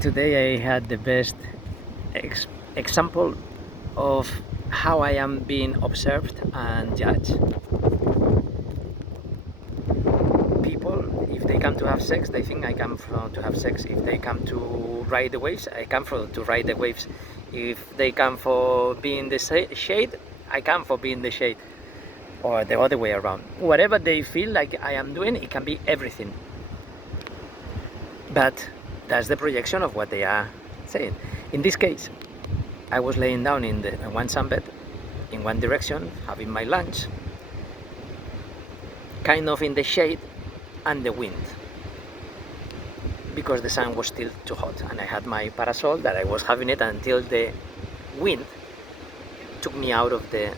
Today I had the best example of how I am being observed and judged. People, if they come to have sex, they think I come to have sex. If they come to ride the waves, I come to ride the waves. If they come for being the shade, I come for being the shade. Or the other way around. Whatever they feel like I am doing, it can be everything. But that's the projection of what they are saying. In this case, I was laying down in one sunbed, in one direction, having my lunch, kind of in the shade and the wind, because the sun was still too hot, and I had my parasol that I was having it until the wind took me out of the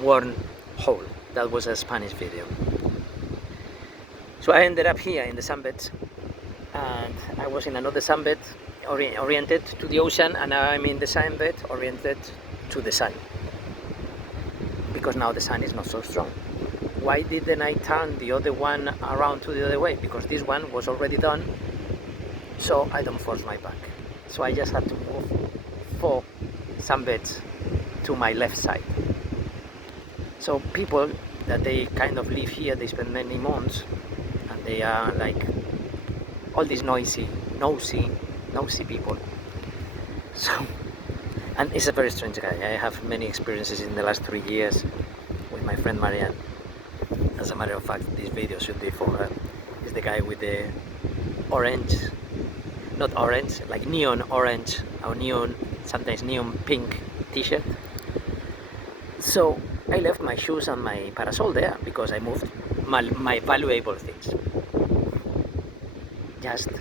warm hole. That was a Spanish video. So I ended up here in the sunbed, and I was in another sunbed oriented to the ocean, and now I'm in the sunbed oriented to the sun, because now the sun is not so strong. Why didn't I turn the other one around to the other way? Because this one was already done, so I don't force my back. So I just had to move 4 sunbeds to my left side. So people that they kind of live here, they spend many months, and they are like all these nosy people. So, and it's a very strange guy. I have many experiences in the last 3 years with my friend Marianne. As a matter of fact, this video should be for her. It's the guy with the orange, not orange, like neon orange or neon, sometimes neon pink t-shirt. So I left my shoes and my parasol there because I moved my valuable things. Just to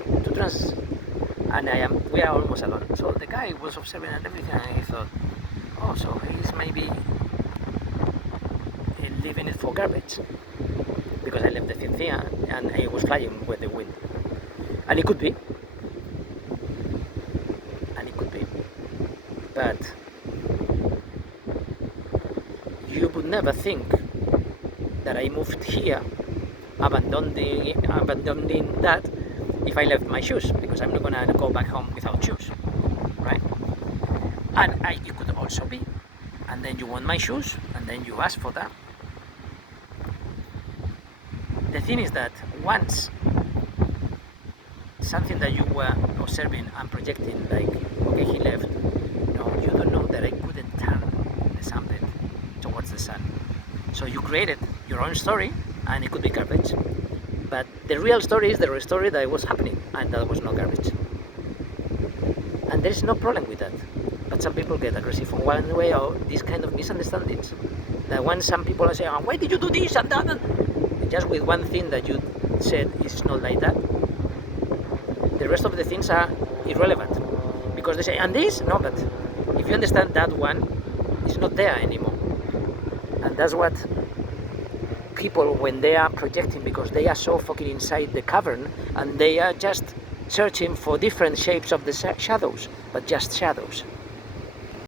and we are almost alone. So the guy was observing and everything, and he thought, oh, so he's maybe leaving it for garbage, because I left the thing there and it was flying with the wind. And it could be. But you would never think that I moved here, abandoning that, if I left my shoes, because I'm not gonna go back home without shoes, right? And it could also be, and then you want my shoes, and then you ask for that. The thing is that once something that you were observing and projecting, like, okay, he left, no, you don't know that I couldn't turn the sunbed towards the sun. So you created your own story, and it could be garbage. But the real story is the real story that was happening, and that was no garbage. And there is no problem with that. But some people get aggressive from one way, or this kind of misunderstandings. That when some people are saying, oh, why did you do this and that? And just with one thing that you said is not like that, the rest of the things are irrelevant. Because they say, and this? No, but if you understand that one, it's not there anymore. And that's what people, when they are projecting, because they are so fucking inside the cavern, and they are just searching for different shapes of the shadows, but just shadows.